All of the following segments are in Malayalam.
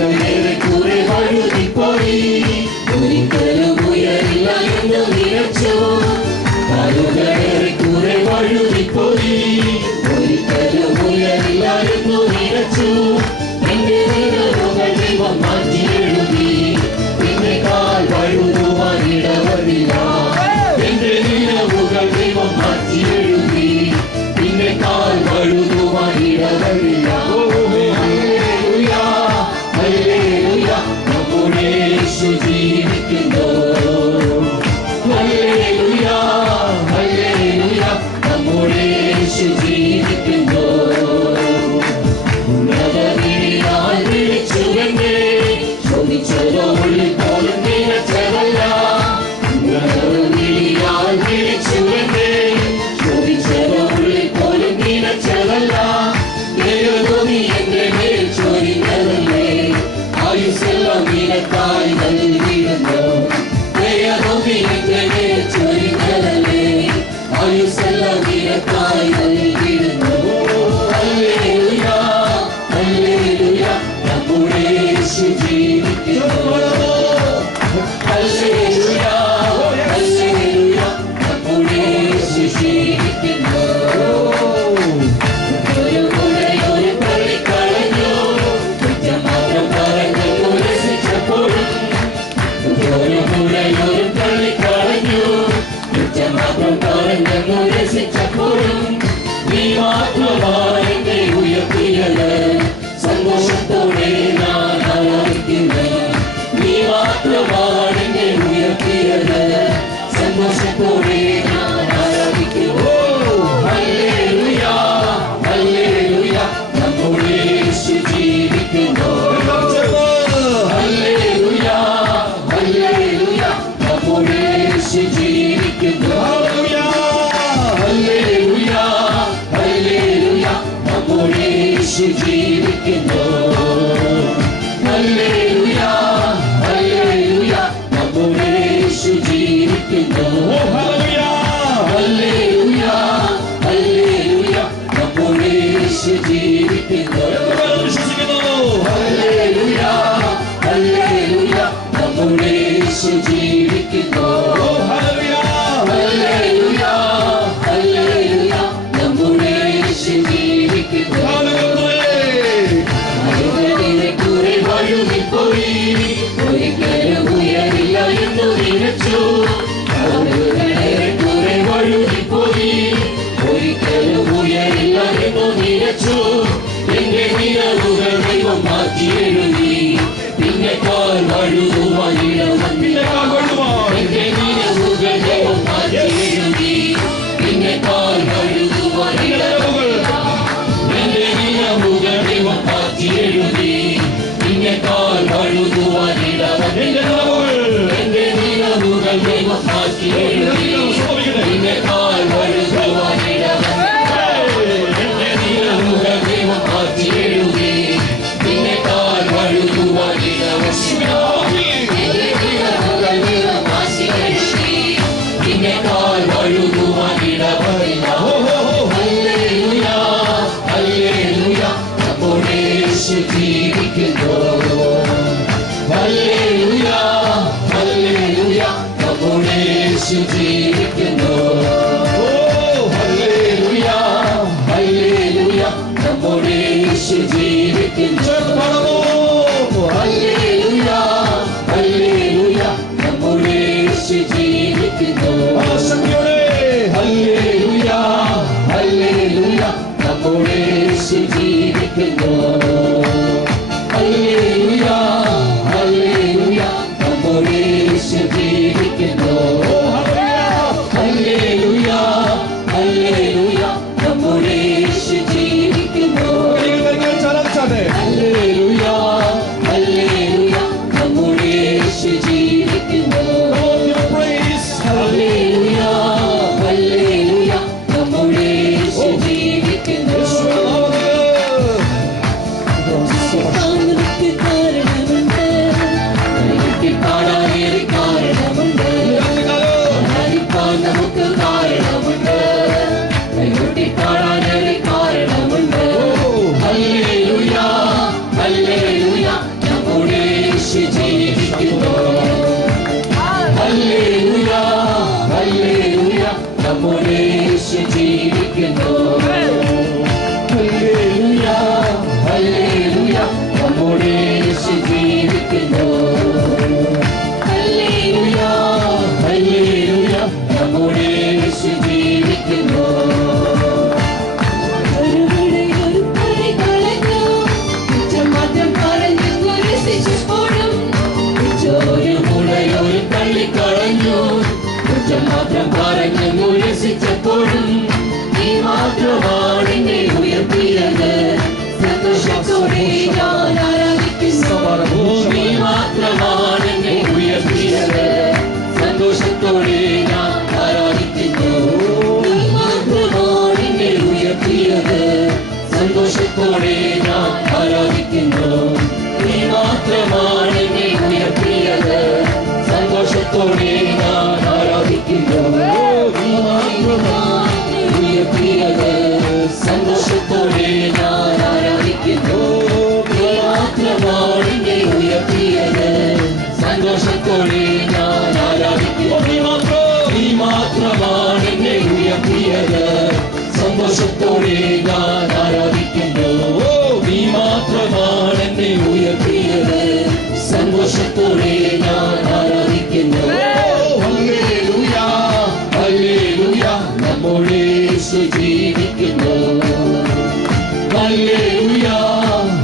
ഏറെക്കുറെ വഴുതിപ്പോയി. ഒരിക്കലും ഉയരില്ല എന്ന് നിരച്ചു. കാലുകളേറെക്കുറെ വഴുതിപ്പോയി. ഒരിക്കലും ഉയരില്ല എന്ന് നിരച്ചു. എന്റെ നിഴലുകൾ ദൈവം മാറ്റി എഴുതി. പിന്നെ കാൽ വഴുതുവാൻ ഇടവരില്ല. എന്റെ നിഴലുകൾ ദൈവം മാറ്റി എഴുതി. പിന്നെ കാൽ വഴുതുവാൻ ഇടവരില്ല. നമ്മുടെ യേശു ജീവിക്കുന്നു. ഹല്ലേലൂയ ഹല്ലേലൂയ നമ്മുടെ യേശു ജീവിക്കുന്നു. ഉന്നതവിളിയാൽ വിളിച്ചുവെന്നേ ചോദിച്ചതോ ഉള്ളിൽ പോലും നിലച്ചതല്ല. ഉന്നതവിളിയാൽ വിളിച്ചുവെന്നേ ചോദിച്ചതോ ഉള്ളിൽ പോലും നിലച്ചതല്ല. ദൈവം എന്റെ മേൽ ചൊരിഞ്ഞതല്ലേ. ആയുസ്സെല്ലാം നിനക്കായി നൽകിയിരുന്നു. ദൈവം എന്റെ മേൽ ചൊരിഞ്ഞതല്ലേ. ആയുസ്സെല്ലാം നിനക്കായി നൽകിയിരുന്നു. ഹല്ലേലൂയ ഹല്ലേലൂയ നമ്മുടെ യേശു ജീവിക്കുന്നു. ഹല്ലേലൂയ ഹല്ലേലൂയ നമ്മുടെ യേശു ജീവിക്കുന്നു. നീ മാത്രമാണ് എന്നെ ഉയർത്തിയത്. സന്തോഷത്തോടെ ഞാൻ ആരാധിക്കുന്നു. നീ മാത്രമാണ് എന്നെ ഉയർത്തിയത്. സന്തോഷത്തോടെ ഞാൻ ആരാധിക്കുന്നു. ഹല്ലേലൂയ ഹല്ലേലൂയ നമ്മുടെ യേശു ജീവിക്കുന്നു. ഹല്ലേലൂയ ഹല്ലേലൂയ നമ്മുടെ യേശു ജീവിക്കുന്നു. ഹല്ലേലൂയ ഹല്ലേലൂയ നമ്മുടെ യേശു ജീവിക്കുന്നു. ഹല്ലേലൂയ ഹല്ലേലൂയ നമ്മുടെ യേശു ജീവിക്കുന്നു. ഹല്ലേലൂയ ഹല്ലേലൂയ നമ്മുടെ യേശു ജീവിക്കുന്നു. ഹല്ലേലൂയ ഹല്ലേലൂയ നമ്മുടെ യേശു ജീവിക്കുന്നു. ഹല്ലേലൂയ ഹല്ലേലൂയ നമ്മുടെ യേശു ജീവിക്കുന്നു. കാലുകളേറെക്കുറെ വഴുതിപ്പോയി. ഒരിക്കലും ഉയരില്ല എന്ന് നിരച്ചു. കാലുകളേറെക്കുറെ വഴുതിപ്പോയി. ഒരിക്കലും ഉയരില്ല എന്ന് നിരച്ചു. എന്റെ നിഴലുകൾ ദൈവം മാറ്റി എഴുതി. പിന്നെ കാൽ വഴുതുവാൻ ഇടവന്നില്ല. എന്റെ നിഴലുകൾ ദൈവം മാറ്റി എഴുതി. പിന്നെ കാൽ വഴുതുവാൻ ഇടവന്നില്ല. എന്റെ നിഴലുകൾ ദൈവം മാറ്റി എഴുതി. പിന്നെ കാൽ വഴുതുവാൻ ഇടവന്നില്ല. എന്റെ നിഴലുകൾ ദൈവം മാറ്റി എഴുതി. പിന്നെ കാൽ വഴുതുവാൻ ഇടവന്നില്ല. എന്റെ നിഴലുകൾ ദൈവം മാറ്റി എഴുതി. പിന്നെ കാൽ വഴുതുവാൻ ഇടവന്നില്ല. എന്റെ നിഴലുകൾ ദൈവം മാറ്റി എഴുതി. പിന്നെ കാൽ വഴുതുവാൻ ഇടവന്നില്ല. ഹല്ലേലൂയ ഹല്ലേലൂയ നമ്മുടെ യേശു ജീവിക്കുന്നു. ഹല്ലേലൂയ ഹല്ലേലൂയ നമ്മുടെ യേശു ജീവിക്കുന്നു. ഹല്ലേലൂയ ഹല്ലേലൂയ നമ്മുടെ യേശു ജീവിക്കുന്നു. ഹല്ലേലൂയ ഹല്ലേലൂയ നമ്മുടെ യേശു ജീവിക്കുന്നു. ഹല്ലേലൂയ ഹല്ലേലൂയ നമ്മുടെ യേശു ജീവിക്കുന്നു. ഹല്ലേലൂയ ഹല്ലേലൂയ നമ്മുടെ യേശു ജീവിക്കുന്നു. എപ്പോഴും നീ മാത്രമാണ് എന്നെ ഉയർത്തിയത്. സന്തോഷത്തോടെ ഞാൻ ആരാധിക്കുന്നു. നീ മാത്രമാണ് എന്നെ ഉയർത്തിയത്. സന്തോഷത്തോടെ ഞാൻ ആരാധിക്കുന്നു. നീ മാത്രമാണ് എന്നെ ഉയർത്തിയത്. സന്തോഷത്തോടെ ഞാൻ ആരാധിക്കുന്നു. നീ മാത്രമാണ് എന്നെ ഉയർത്തിയത്. സന്തോഷത്തോടെ ഞാൻ ആരാധിക്കുന്നു. നീ മാത്രമാണ് ഉയർത്തിയത്. സന്തോഷത്തോടെ ഞാൻ ആരാധിക്കുന്നു. നീ മാത്രമാണ് എന്നെ ഉയർത്തിയത്. സന്തോഷത്തോടെ ഞാൻ ആരാധിക്കുന്നു. നീ മാത്രമാണ് എന്നെ ഉയർത്തിയത്. സന്തോഷത്തോടെ ഞാൻ ആരാധിക്കുന്നു. നീ മാത്രമാണ് എന്നെ ഉയർത്തിയത്. സന്തോഷത്തോടെ ഞാൻ ആരാധിക്കുന്നു. ഹല്ലേലൂയ ഹല്ലേലൂയ നമ്മുടെ യേശു ജീവിക്കുന്നു. ഹല്ലേലൂയ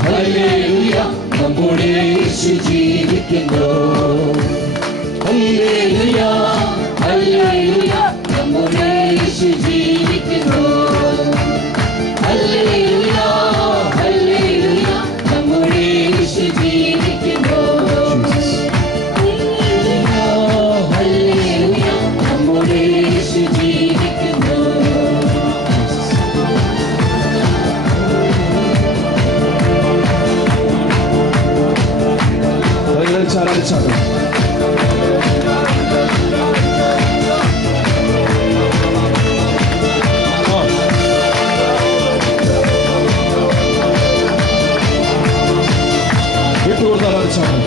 ഹല്ലേലൂയ നമ്മുടെ യേശു ജീവിക്കുന്നു. ഹല്ലേലൂയ ഹല്ലേലൂയ നമ്മുടെ യേശു ജീവിക്കുന്നു. ഹല്ലേലൂയ ഹല്ലേലൂയ നമ്മുടെ യേശു ജീവിക്കുന്നു. ഹല്ലേലൂയ ഹല്ലേലൂയ നമ്മുടെ യേശു ജീവിക്കുന്നു. ആരാധിച്ചാലും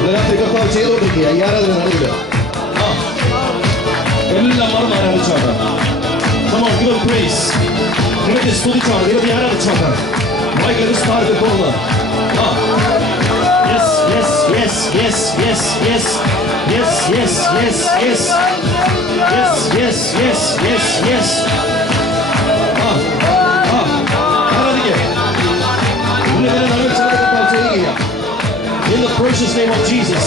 ഇതിനകത്ത് കർത്താവ് ചെയ്തുകൊണ്ടിരിക്കുക. ഈ ആരാധന നടക്കില്ല. എല്ലാം മറന്ന് ആരാധിച്ചാണ്. ദൈവത്തെ സ്തുതിച്ചാണ്. ദൈവത്തെ ആരാധിച്ചാണ്. മൈക്കിൽ സ്ഥാനത്ത് പോകുന്നത്. In the precious name of Jesus.